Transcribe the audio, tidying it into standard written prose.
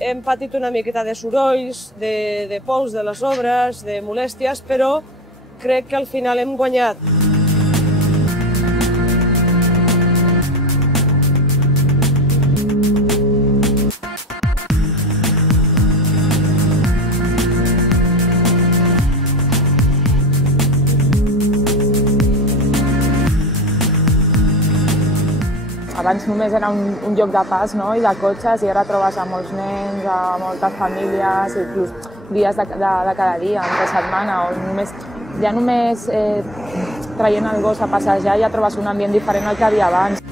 hem patit una miqueta de sorolls, de pous de les obres, de molèsties, però crec que al final hem guanyat. Abans només era un lloc de pas i de cotxes, i ara trobes a molts nens, a moltes famílies, inclús dies de cada dia, entre setmana, on ja només traient el gos a passejar ja trobes un ambient diferent al que hi havia abans.